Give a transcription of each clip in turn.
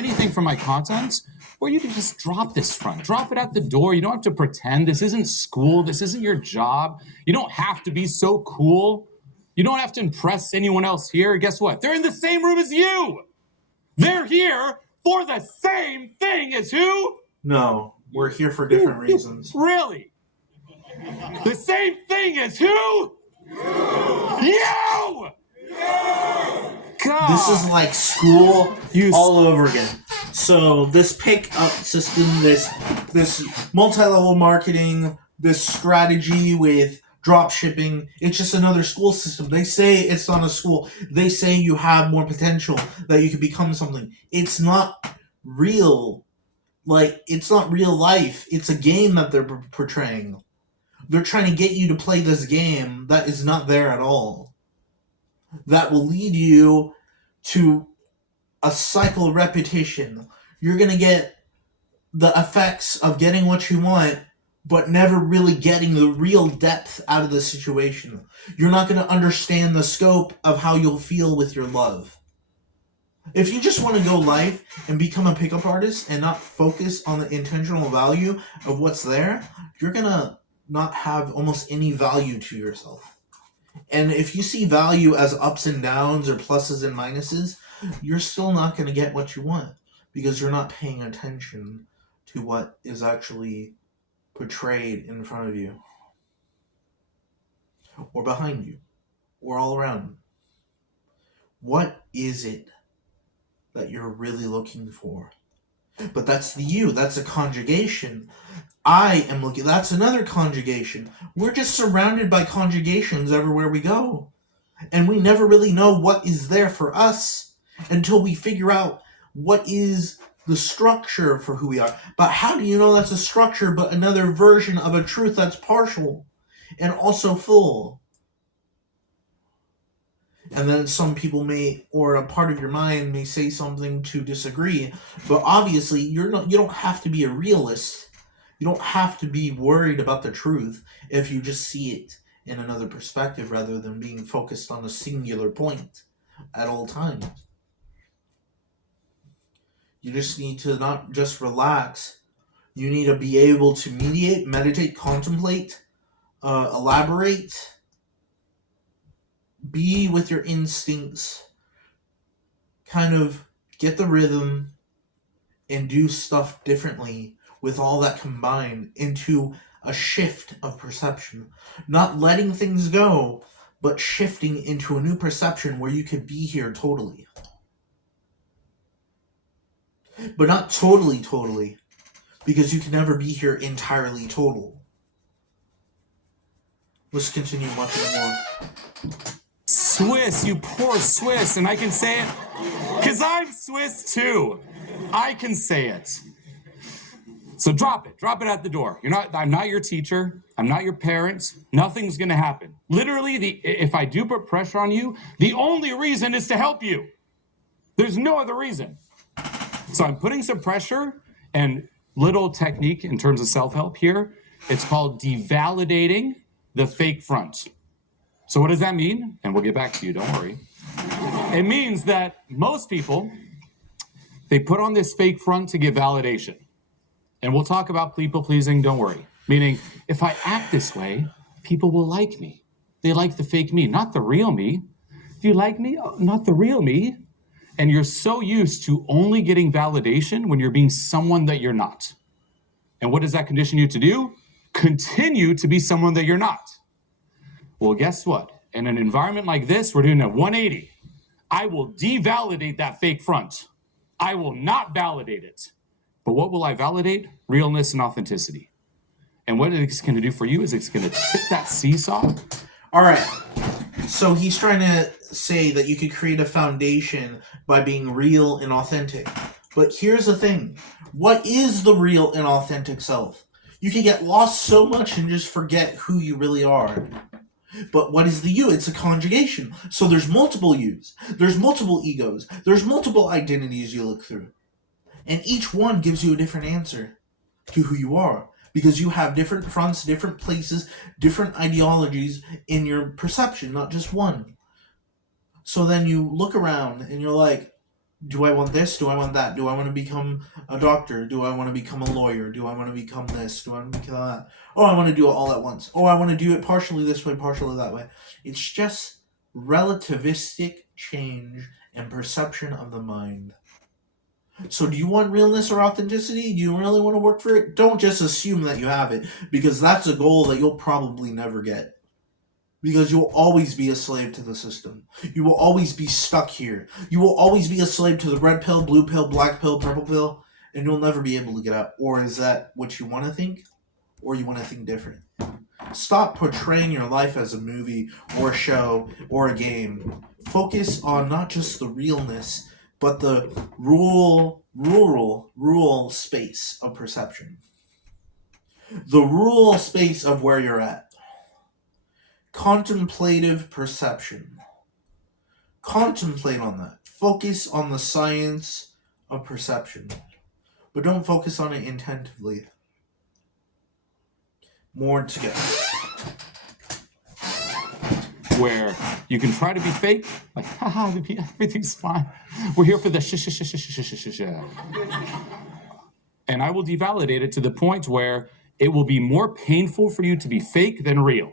anything from my content, or you can just drop this front. Drop it at the door. You don't have to pretend. This isn't school. This isn't your job. You don't have to be so cool. You don't have to impress anyone else here. Guess what? They're in the same room as you. They're here for the same thing as who? No, we're here for different reasons. Really? The same thing as who? You! God. This is like school all over again. So this pick-up system, this multi-level marketing, this strategy with drop shipping, it's just another school system. They say it's not a school. They say you have more potential, that you can become something. It's not real. Like, it's not real life. It's a game that they're portraying. They're trying to get you to play this game that is not there at all. That will lead you to a cycle repetition. You're going to get the effects of getting what you want, but never really getting the real depth out of the situation. You're not going to understand the scope of how you'll feel with your love. If you just want to go life and become a pickup artist and not focus on the intentional value of what's there, you're going to not have almost any value to yourself. And if you see value as ups and downs or pluses and minuses, you're still not going to get what you want because you're not paying attention to what is actually portrayed in front of you or behind you or all around. What is it that you're really looking for? But that's the you. That's a conjugation. I am looking. That's another conjugation. We're just surrounded by conjugations everywhere we go. And we never really know what is there for us until we figure out what is the structure for who we are. But how do you know that's a structure but another version of a truth that's partial and also full? And then some people may, or a part of your mind may say something to disagree, but obviously you don't have to be a realist. You don't have to be worried about the truth if you just see it in another perspective rather than being focused on a singular point at all times. You just need to not just relax. You need to be able to mediate, meditate, contemplate, elaborate, be with your instincts, kind of get the rhythm, and do stuff differently with all that combined into a shift of perception. Not letting things go, but shifting into a new perception where you could be here totally. But not totally, because you can never be here entirely total. Let's continue watching more. Swiss, you poor Swiss, and I can say it because I'm Swiss too. I can say it. So drop it at the door. I'm not your teacher. I'm not your parent. Nothing's gonna happen. Literally, if I do put pressure on you, the only reason is to help you. There's no other reason. So I'm putting some pressure, and little technique in terms of self-help here. It's called devalidating the fake front. So what does that mean? And we'll get back to you, don't worry. It means that most people, they put on this fake front to get validation. And we'll talk about people pleasing, don't worry. Meaning, if I act this way, people will like me. They like the fake me, not the real me. Do you like me? Oh, not the real me. And you're so used to only getting validation when you're being someone that you're not. And what does that condition you to do? Continue to be someone that you're not. Well, guess what? In an environment like this, we're doing a 180. I will devalidate that fake front. I will not validate it. But what will I validate? Realness and authenticity. And what it's going to do for you is it's going to tip that seesaw. All right. So he's trying to say that you could create a foundation by being real and authentic. But here's the thing. What is the real and authentic self? You can get lost so much and just forget who you really are. But what is the you? It's a conjugation. So there's multiple yous. There's multiple egos. There's multiple identities you look through. And each one gives you a different answer to who you are. Because you have different fronts, different places, different ideologies in your perception, not just one. So then you look around and you're like, Do I want this? Do I want that? Do I want to become a doctor? Do I want to become a lawyer? Do I want to become this? Do I want to become that? Oh, I want to do it all at once. Oh, I want to do it partially this way, partially that way. It's just relativistic change and perception of the mind. So do you want realness or authenticity? Do you really want to work for it? Don't just assume that you have it, because that's a goal that you'll probably never get. Because you'll always be a slave to the system. You will always be stuck here. You will always be a slave to the red pill, blue pill, black pill, purple pill, and you'll never be able to get out. Or is that what you want to think? Or you want to think different? Stop portraying your life as a movie or a show or a game. Focus on not just the realness, but the rural space of perception. The rural space of where you're at. Contemplative perception. Contemplate on that. Focus on the science of perception. But don't focus on it intentively. More together. Where you can try to be fake, like, haha, everything's fine. We're here for the sh. And I will devalidate it to the point where it will be more painful for you to be fake than real.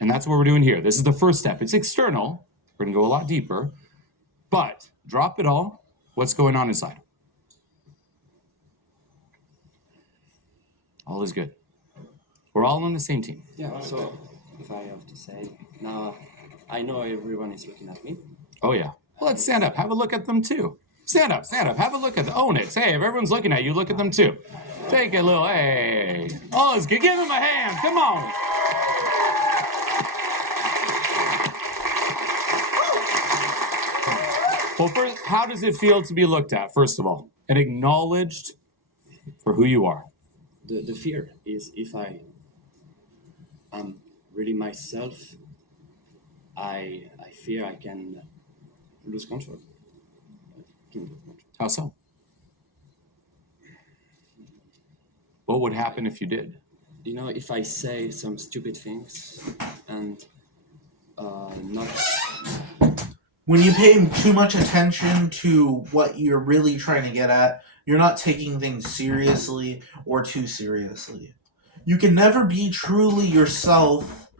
And that's what we're doing here. This is the first step. It's external. We're going to go a lot deeper. But drop it all. What's going on inside? All is good. We're all on the same team. Yeah, so if I have to say, now I know everyone is looking at me. Oh, yeah. Well, let's stand up. Have a look at them, too. Stand up. Have a look at them. Own it. Hey, if everyone's looking at you, look at them, too. Take a little, hey. Oh, it's good. Give them a hand. Come on. Well, first, how does it feel to be looked at, first of all, and acknowledged for who you are? The fear is if I am really myself, I fear I can lose control. How so? What would happen if you did? You know, if I say some stupid things and not... When you pay too much attention to what you're really trying to get at, you're not taking things seriously or too seriously. You can never be truly yourself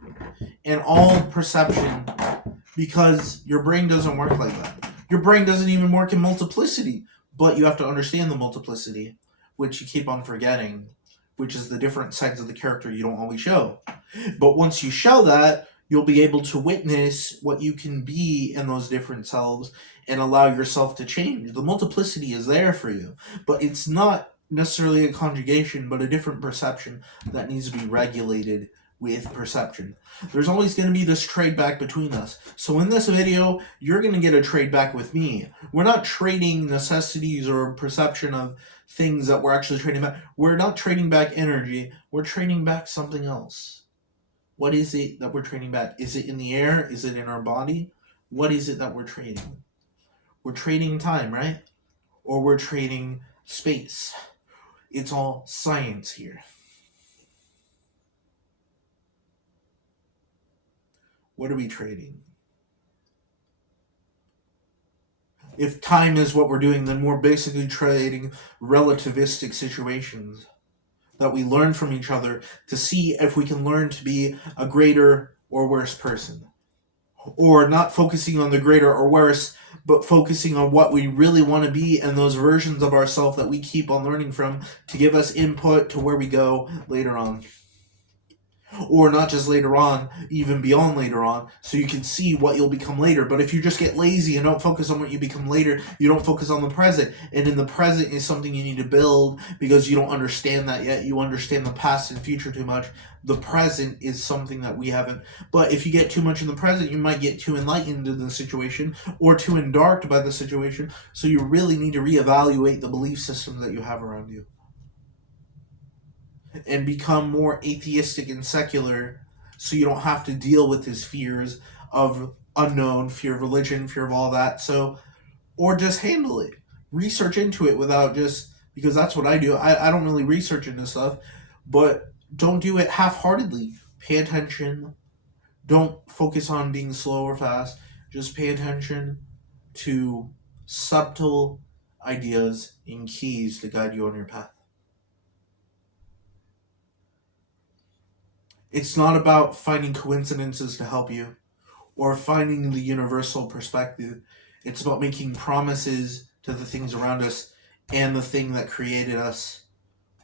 in all perception because your brain doesn't work like that. Your brain doesn't even work in multiplicity, but you have to understand the multiplicity, which you keep on forgetting, which is the different sides of the character you don't always show. But once you show that, you'll be able to witness what you can be in those different selves and allow yourself to change. The multiplicity is there for you, but it's not necessarily a conjugation, but a different perception that needs to be regulated with perception. There's always going to be this trade back between us. So in this video, you're going to get a trade back with me. We're not trading necessities or perception of things that we're actually trading back. We're not trading back energy. We're trading back something else. What is it that we're trading back? Is it in the air? Is it in our body? What is it that we're trading? We're trading time, right? Or we're trading space. It's all science here. What are we trading? If time is what we're doing, then we're basically trading relativistic situations that we learn from each other to see if we can learn to be a greater or worse person. Or not focusing on the greater or worse, but focusing on what we really want to be and those versions of ourselves that we keep on learning from to give us input to where we go later on. Or not just later on, even beyond later on, so you can see what you'll become later. But if you just get lazy and don't focus on what you become later, you don't focus on the present. And in the present is something you need to build because you don't understand that yet. You understand the past and future too much. The present is something that we haven't. But if you get too much in the present, you might get too enlightened in the situation or too endarked by the situation. So you really need to reevaluate the belief system that you have around you. And become more atheistic and secular so you don't have to deal with his fears of unknown, fear of religion, fear of all that. So, or just handle it. Research into it without just, because that's what I do. I don't really research into stuff, but don't do it half-heartedly. Pay attention. Don't focus on being slow or fast. Just pay attention to subtle ideas and keys to guide you on your path. It's not about finding coincidences to help you or finding the universal perspective. It's about making promises to the things around us and the thing that created us,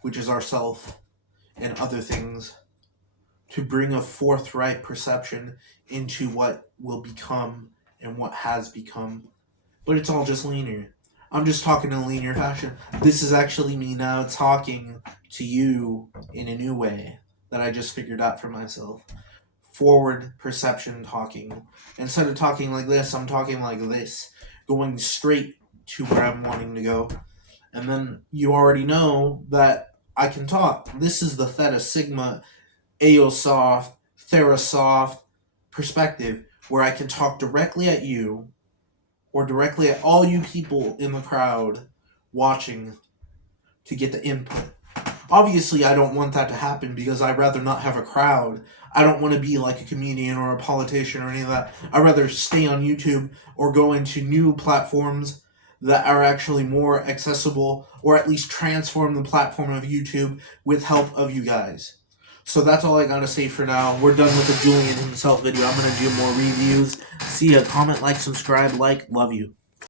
which is ourself and other things, to bring a forthright perception into what will become and what has become. But it's all just linear. I'm just talking in a linear fashion. This is actually me now talking to you in a new way that I just figured out for myself. Forward perception talking. Instead of talking like this, I'm talking like this, going straight to where I'm wanting to go. And then you already know that I can talk. This is the Theta Sigma, Aosoft, Therasoft perspective, where I can talk directly at you or directly at all you people in the crowd watching to get the input. Obviously, I don't want that to happen because I'd rather not have a crowd. I don't want to be like a comedian or a politician or any of that. I'd rather stay on YouTube or go into new platforms that are actually more accessible, or at least transform the platform of YouTube with help of you guys. So that's all I gotta say for now. We're done with the Julian himself video. I'm gonna do more reviews. See ya, comment, like, subscribe, love you.